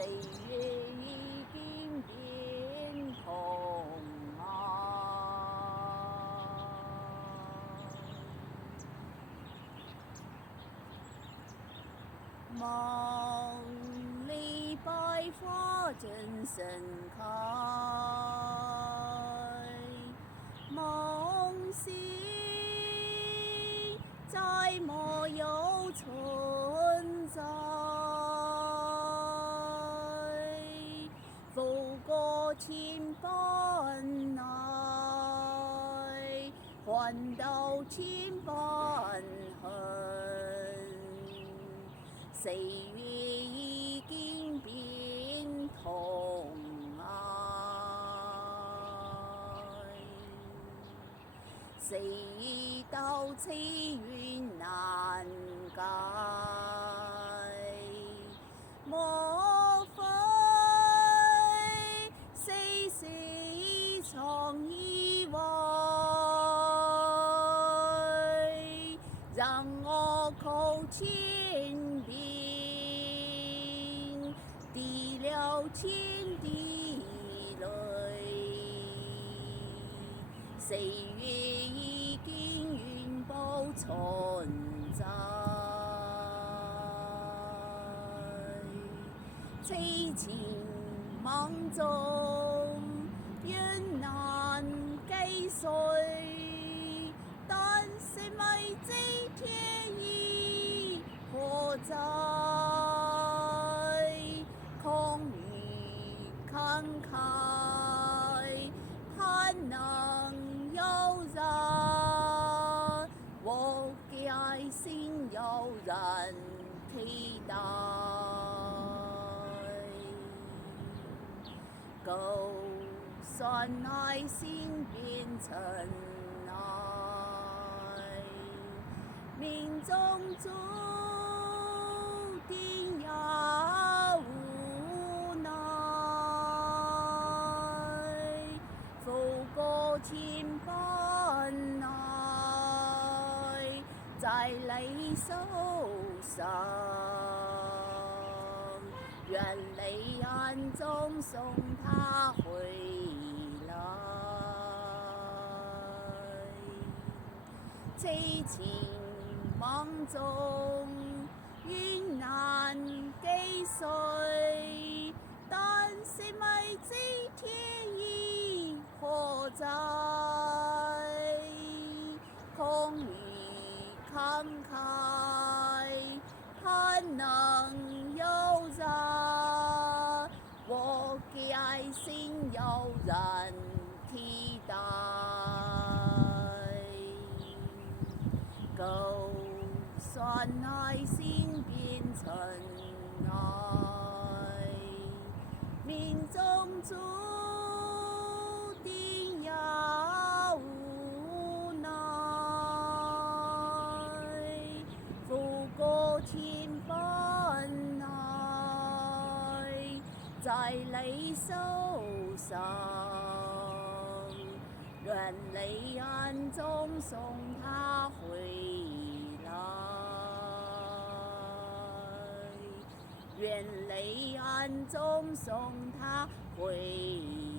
歲月已經變童顏，夢裡百花正盛開，夢醒再沒有存在，拂過千般愛，換到千般恨，歲月已經變童顏，誰道彩雲難改，莫非世事已成意外，讓我口千遍，滴了千滴淚，歲月已經永不存在，凄情夢中緣難幾歲，但是未知天意何在，空餘慷慨盼能有人，我的愛心有人替代，就算愛心變塵埃，命中注定要無奈，拂過千般愛，在淚手上，願淚眼中送他回來，凄情夢中雲難幾歲，但是未知天意何在，空餘慷慨盼能有人，我的愛心有人替代，就算愛心變塵埃，命中注定要無奈，拂過千般愛，在淚手上，願淚眼中送他回來，願淚眼中送他回來。